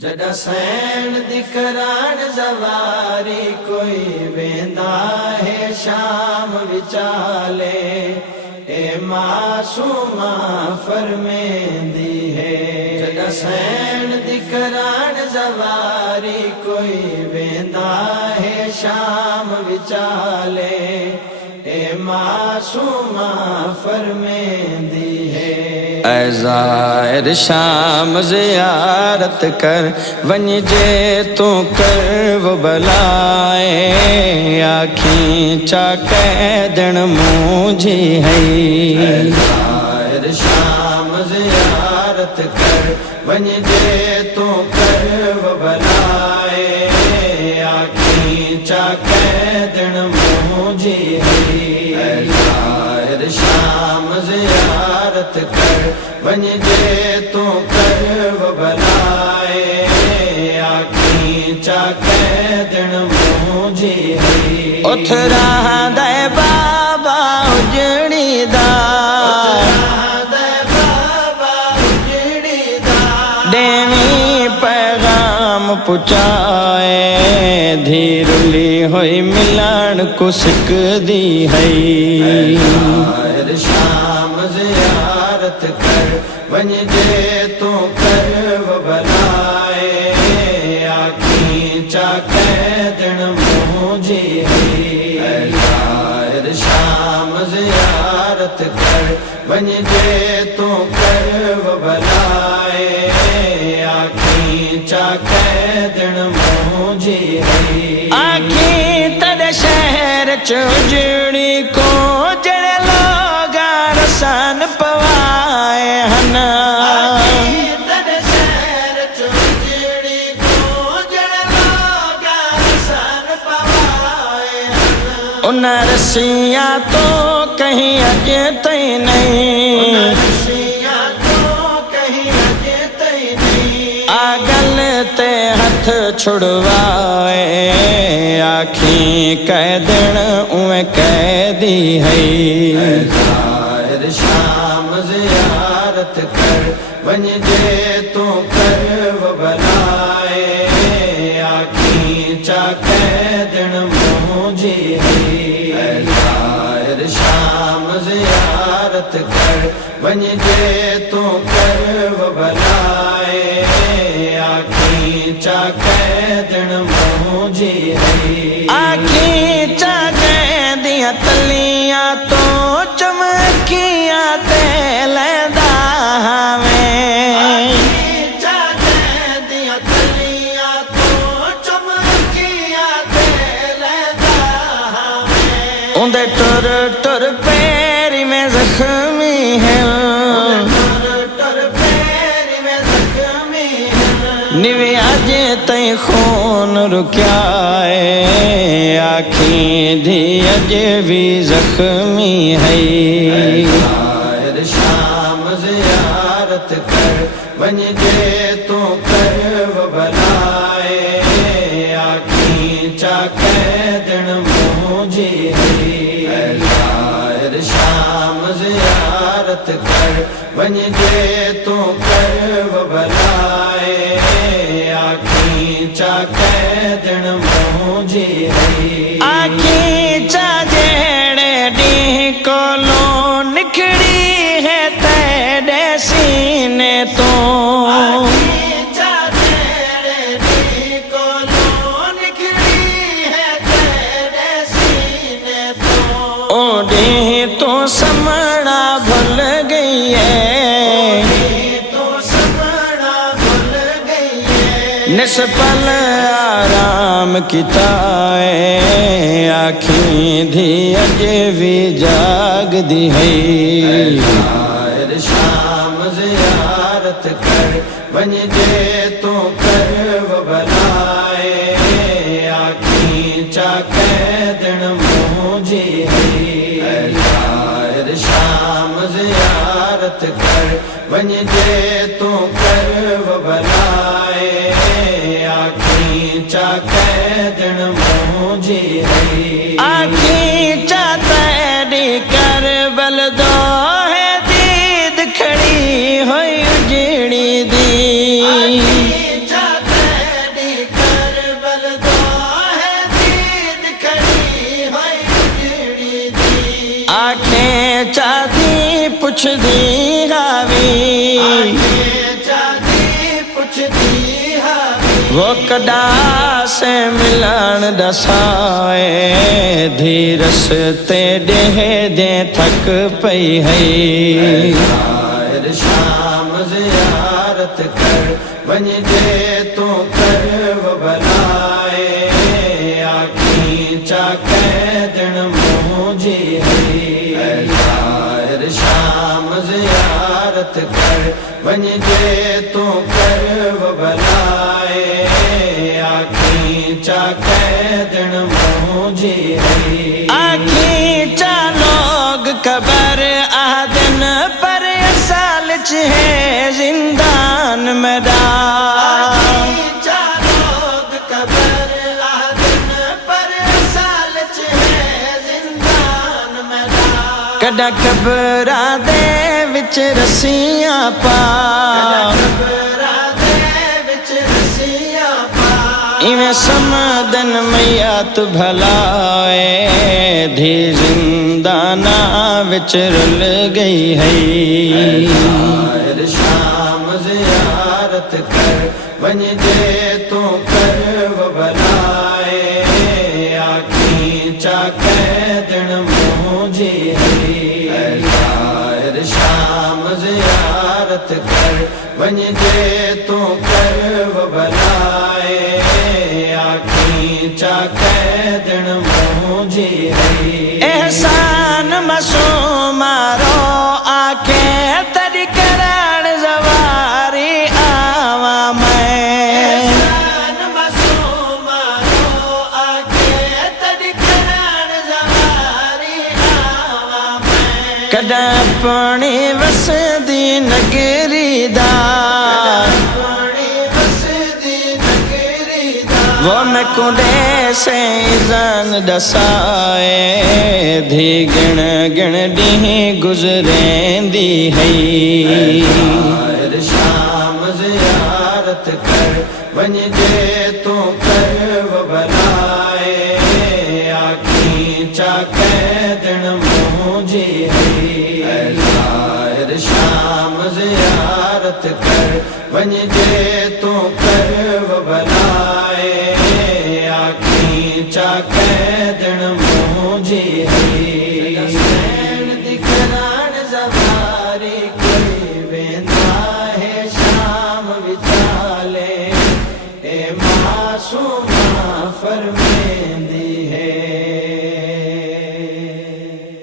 जड़ा सैन दी करान ज़वारी कोई वेंदा है शाम विचाले ए मासूमा फरमेंदी है। जड़ा सैन दी करान ज़वारी कोई वेंदा है शाम विचाले ए मासूमा फरमेंदी है। ऐ ज़ाहिर शाम ज़ियारत कर वञिजे तू कर वो बलाए आखीं चा कैदण मुझी है। ज़ाहिर शाम ज़ियारत कर वञिजे तू कर वो बलाए आखीं चा कैदण मुझी है। ज़ाहिर शाम ज़ियारत कर वञिजे तू कर वो बलाए आखीं चा कैदण मुझी है। उथ रहंदे बाबा उजड़ी दा देवी पैगाम पुचाए धीरुली होई मिलन को सिकदी है। ज़ाहिर शाम ज़ियारत कर वञिजे तू कर वो बलाए आखीं चा कैदण मुझी है। ज़ाहिर शाम ज़ियारत कर वञिजे तू कर वो बलाए आखीं चा कैदण मुझी है। आखीं तद शहर च उजड़ी को जड़े लोग रसन पवाए हन उन रसिया तो कहीं अजे तई नहीं आगल ते हथ छुड़वाए आखीं कैदण उए कैदी है। ज़ाहिर शाम ज़ियारत कर वञिजे तू कर वो बलाए आखीं चा कैदण मुझी है। ज़ाहिर शाम ज़ियारत कर वञिजे तू कर वो बलाए आखीं चा कैदण मुझी है। आखीं चा कैदियां तलियां तो चमकियां ते लैंदा उन्दे टुर टुर पैरी में जख्मी है निवे अजे तई खून रुक्याए आखीं धी अजे भी जख्मी है। ज़ाहिर शाम ज़ियारत कर वञिजे तू कर वो बलाए आखीं चा कैदण मुझी है। ज़ाहिर शाम ज़ियारत कर वञिजे तू कर वो बलाए आखीं चा कैदण मुझी है। आखीं चा जेड़े ॾींह कोलो निकड़ी है तेरे सीने तो ओ ॾींह तो समड़ा भूल गई है निस्पल आराम किताए आखीं धी अजे भी जागदी है। ज़ाहिर शाम ज़ियारत कर वञिजे तू कर वो बलाए आखीं चा कैदण मुझी है। ज़ाहिर शाम ज़ियारत कर वञिजे तू कर वो बलाए आखीं चा कैदण मुझी है। आखीं चा तेरी करबल दो है दीद खड़ी हुई उजड़ी दी पुछदी हावी वो कदा से मिलन दसाए धीरस ते देह दे थक पई है शाम ज़ियारत कर वञ जे तू कर वो भलाए आखी चाके दिन मुझी है शाम ज़ियारत कर वञ जे तू कर वो भलाए आखी चाके दिन मुझी है आखी चा लोग कबर आदन पर असल च है जिंदान मेरा कदा कबरा दे विच रस्सियां पा इवें समदन मैया तू भलाए धी जिंदाना विच रुल गई है शाम ज़ियारत कर वञ जे तू कर वो भलाए आखी चाके दिन मुझी है शाम ज़ियारत कर वञ जे तू कर वो भलाए आखी चाके दिन मुझी है एहसान मसूमारो आके तड़ी कराण जवारी आवा मैं कदा अपनी वसदी नगरी दा वो मैं कुडे से जान दसाए धी गिण गिण दी गुजरेंदी है शाम ज़ियारत कर वञ जे तू कर वो भलाए आखी चाके दिन मुझी है शाम ज़ियारत कर वञ जे तू कर वो भलाए आखी चाके दिन मुझी है दिखरान ज़वारी कोई वेंदा है शाम विचाले ए मासूमा फरमेंदी